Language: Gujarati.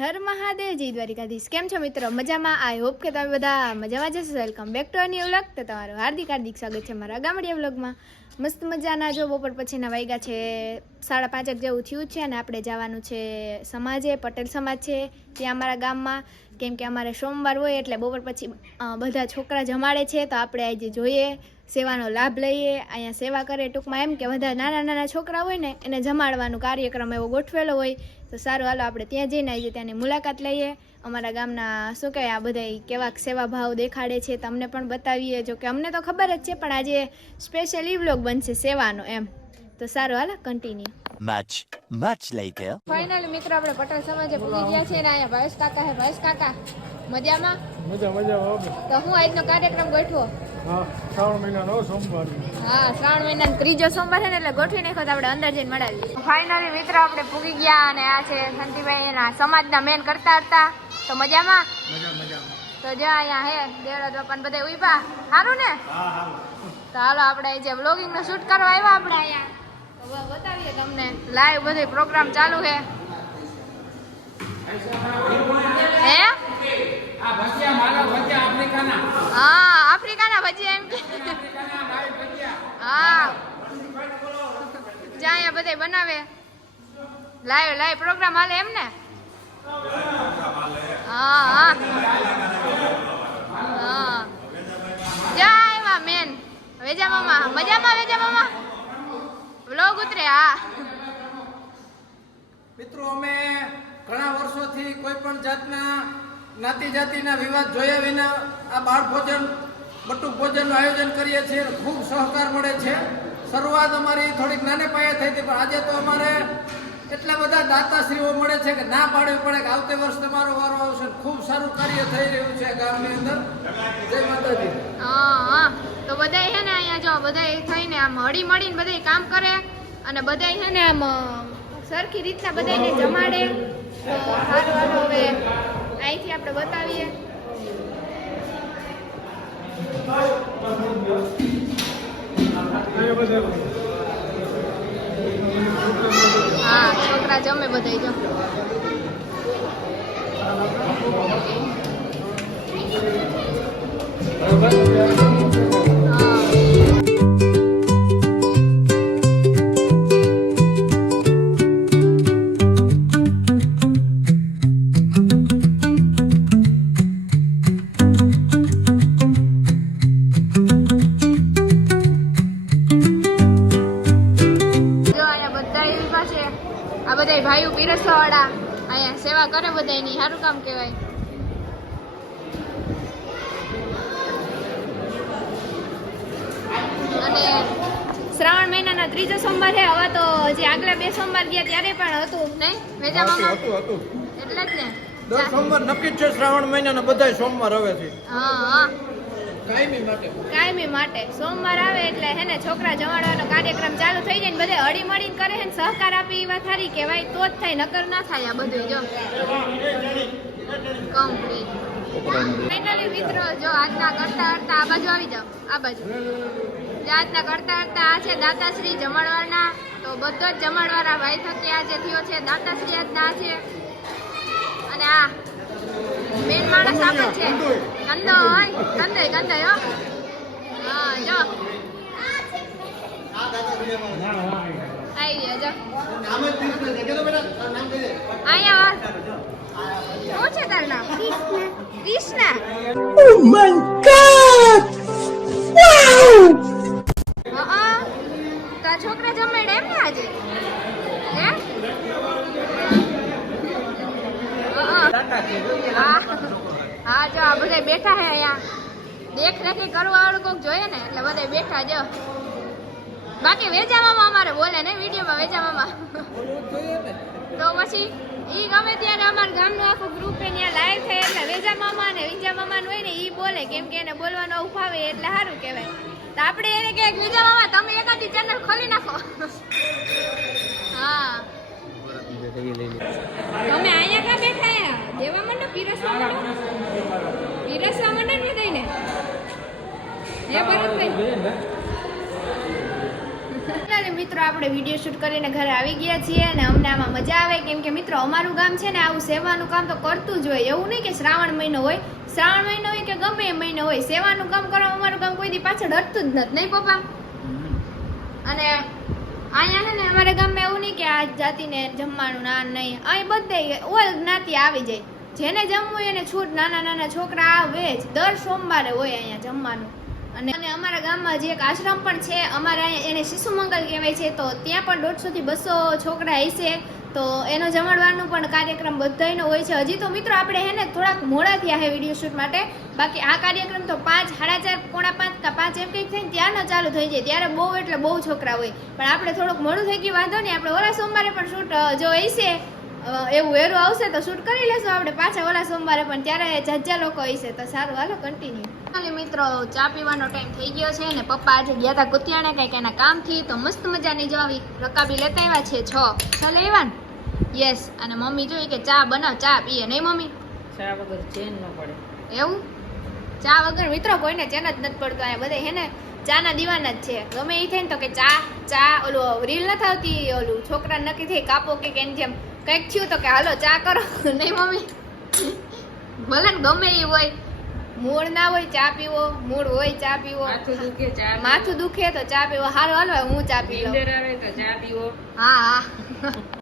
હર મહાદેવ જય દ્વારિકાધીશ. કેમ છો મિત્રો? મજામાં? આઈ હોપ કે તમે બધા મજામાં જશો. Welcome back to a new vlog. તો તમારું હાર્દિક સ્વાગત છે મારા ગામડિયા વ્લોગમાં. મસ્ત મજાના જો બપોર પછીના વાગ્યા છે 5:30 જેવું થયું છે અને આપણે જવાનું છે સમાજે, પટેલ સમાજ છે ત્યાં અમારા ગામમાં. કેમ કે અમારે સોમવાર હોય એટલે બપોર પછી બધા છોકરા જમાડે છે, તો આપણે આજે જોઈએ સેવાનો લાભ લઈએ. અહીંયા સેવા કરે, ટૂંકમાં એમ કે બધા નાના નાના છોકરા હોય ને એને જમાડવાનું કાર્યક્રમ એવો ગોઠવેલો હોય. તો સારું, હાલો આપણે ત્યાં જઈને આવીએ, ત્યાંની મુલાકાત લઈએ. અમારા ગામના શું કહે આ બધા કેવા સેવા ભાવ દેખાડે છે તમને પણ બતાવીએ. જો કે અમને તો ખબર જ છે, પણ આજે સ્પેશિયલ ઈ વ્લોગ બનશે સેવાનો એમ. તો સારું, હાલો કન્ટિન્યુ. much later. ફાઇનલી મિત્રો આપણે પટેલ સમાજે પૂરી ગયા છે ને અહીંયા ભાવેશ કાકા હે. ભાવેશ કાકા મજામાં? મજા તો હું આજનો કાર્યક્રમ ગોઠવો? હા, શ્રાવણ મહિનાનો સોમવાર. હા, શ્રાવણ મહિનાનો ત્રીજો સોમવાર છે ને એટલે ગોઠવી નાખો તો આપણે અંદર જઈને મળાવીએ. ફાઇનલી મિત્રો આપણે પૂગી ગયા અને આ છે શાંતિભાઈ એના સમાજના મેન કરતા હતા. તો મજામાં? તો જો અહીંયા હે દેવરાજ બાપાને બધા ઉભા. સારું ને? તો હાલો આપણે જે વ્લોગિંગ નો શૂટ કરવા આવ્યા આપણે અહીંયા, તો બતાવીએ તમને લાઈવ બધો પ્રોગ્રામ ચાલુ છે. હે હા, આફ્રિકાના ભજીયા એમ કે. હા, જ્યાં અહીંયા બધા બનાવે લાઈવ પ્રોગ્રામ હાલે એમ ને. હા હા હા, જ્યાં એવા મેન વેજા મામા. મજામાં વેજા મામા? વ્લોગ ઉતરે. હા મિત્રો, અમે ઘણા વર્ષોથી કોઈ પણ જાતના જ્ઞાતિ જાતિના વિવાદ જોયા વિના આ બાળ ભોજન બટુક ભોજનનું આયોજન કરીએ છીએ. ખૂબ સહકાર મળે છે. શરૂઆત અમારી થોડીક નાને પાયે થઈ હતી, પણ આજે તો અમારે એટલા બધા દાતાશ્રીઓ મળે છે કે ના પાડવી પડે કે આવતે વર્ષ તમારો વારો આવશે. ખૂબ સારું કાર્ય થઈ રહ્યું છે ગામની અંદર. જય માતાજી. હા, તો બધાય છે ને અહીંયા જો બધાય થઈને આમ હળી મળીને બધાય કામ કરે અને બધાય છે ને આમ સરખી રીતના બધાને જમાડે. તો સારું, હાલો હવે અહીંથી આપણે બતાવીએ. હા, છોકરા જમે બધાય જો. આ બધા ભાઈઓ પીરસવા વાળા અહીંયા સેવા કરે બધાની, સારું કામ કહેવાય. અને શ્રાવણ મહિનાના ત્રીજો સોમવાર છે. હવે તો જે આગલા 2 સોમવાર ગયા ત્યારે પણ હતું નહીં વેજા મામા? હતું. એટલે જ ને દર સોમવાર નક્કી જ છે શ્રાવણ મહિનાના બધા સોમવાર હવે છે. હા, કાયમી માટે સોમવાર આવે એટલે હે ને છોકરા જમાડવાનો કાર્યક્રમ ચાલુ થઈ જાય ને બધા હળી મળીને કરે છે ને સહકાર આપે એ વાત સારી કહેવાય. તો જ થાય, નકર ના થાય. આ બધું જો કમ્પ્લીટ. ફાઇનલી મિત્રો જો આજના કરતા આ બાજુ આવી જાવ. આ બાજુ આજના કરતા આ છે દાતાશ્રી જમાડવાના. તો બધો જ જમાડવાના ભાઈ થકી આજે થયો છે દાતાશ્રી આજના છે. અને આ મેન માણસ આપણે છે કંદો હોય કંદય હો. હા જો આવી ગયા જો અહીંયા. શું છે તારું નામ? કૃષ્ણા. Oh my god! હા, તો છોકરા જમેડે એમ ને આજે? હે હા, જો આ બધા બેઠા હે અહીંયા. દેખરેખી કરવા વાળું કોઈક જોઈએ ને એટલે બધા બેઠા જો. બાકી વેજા મામા અમારે બોલે ને વિડીયોમાં વેજા મામા. તો પછી ઈ ગમે ત્યારે અમારા ગામનું આખું ગ્રુપ ત્યાં લાઈવ થાય એટલે વેજા મામા અને વિંજા મામા હોય ને ઈ બોલે, કેમ કે એને બોલવાનો ઉફાવે એટલે સારું કહેવાય. તો આપણે એને કહે વેજા મામા તમે એકાદી ચેનલ ખોલી નાખો. હા, તમે અહીંયા ક્યાં બેઠા? દેવા માંડો, પીરસવા માંડો ને બધાને. હે ભરતભાઈ મિત્રો આપણે વિડીયો શૂટ કરીને ઘરે આવી ગયા છીએ અને અમને આમાં મજા આવે કેમ કે મિત્રો અમારું ગામ છે ને આવું સેવાનું કામ તો કરતું જ હોય. એવું નહીં કે શ્રાવણ મહિનો હોય કે ગમે એ મહિનો હોય, સેવાનું કામ કરવા અમારું ગામ કોઈ દી પાછળ હટતું જ નથી, નહીં પપ્પા? અને અહીંયા છે ને અમારા ગામમાં એવું નહીં કે આ જાતિને જમવાનું ના નહીં, અહીં બધે ઓલ જ્ઞાતિ આવી જાય. જેને જમવું હોય એને છૂટ, નાના નાના છોકરા આવે જ. દર સોમવારે હોય અહીંયા જમવાનું. અને અમારા ગામમાં જે એક આશ્રમ પણ છે અમારે અહીંયા, એને શિશુ મંગલ કહેવાય છે, તો ત્યાં પણ 150 થી 200 છોકરા હશે. તો એનો જમાડવાનો પણ કાર્યક્રમ બધાયનો હોય છે. હજી તો મિત્રો આપણે હે ને થોડાક મોડા થયા છે વિડીયો શૂટ માટે, બાકી આ કાર્યક્રમ તો 5, 4:30, 4:45 કે 5 એમ કંઈક થઈને ત્યારનો ચાલુ થઈ જાય. ત્યારે બહુ એટલે બહુ છોકરા હોય, પણ આપણે થોડુંક મોડું થઈ ગયું, વાંધો નહીં. આપણે ઓલા સોમવારે પણ શૂટ જો હશે એવું વેરું આવશે તો શૂટ કરી લેશું આપણે પાછા ઓલા સોમવારે પણ, ત્યારે જજ્જા લોકો હશે. તો સારું, હાલો કન્ટિન્યુ. મિત્રો ચા પીવાનો ટાઈમ થઈ ગયો છે ને પપ્પા આજે ગયા હતા કુતિયાણે કંઈક એના કામથી, તો મસ્ત મજાની જો આવી રકાબી લેતા આવ્યા છે. 6 લેવા ને? યસ. અને મમ્મી જોઈ કે ચા બનાવ, ચા પીએ નહીં મમ્મી? ચા વગર ચેન ન પડે. એવું? ચા વગર મિત્રો કોઈને ચેન જ નથી પડતો. અહીંયા બધા હે ને ચાના દીવાના જ છે. ગમે એ થાય ને તો કે ચા ઓલું રીલ નથી આવતી, ઓલું છોકરા નક્કી થઈ કાપો કે એની જેમ કંઈક થયું તો કે હાલો ચા કરો, નહીં મમ્મી? ભલે ને ગમે એ હોય, મૂળ ના હોય ચા પીવો, મૂળ હોય ચા પીવો, માથું દુખે તો ચા પીવો. હાલો હાલો હું ચા પી લઉં. આવે તો ચા પીવો. હા હા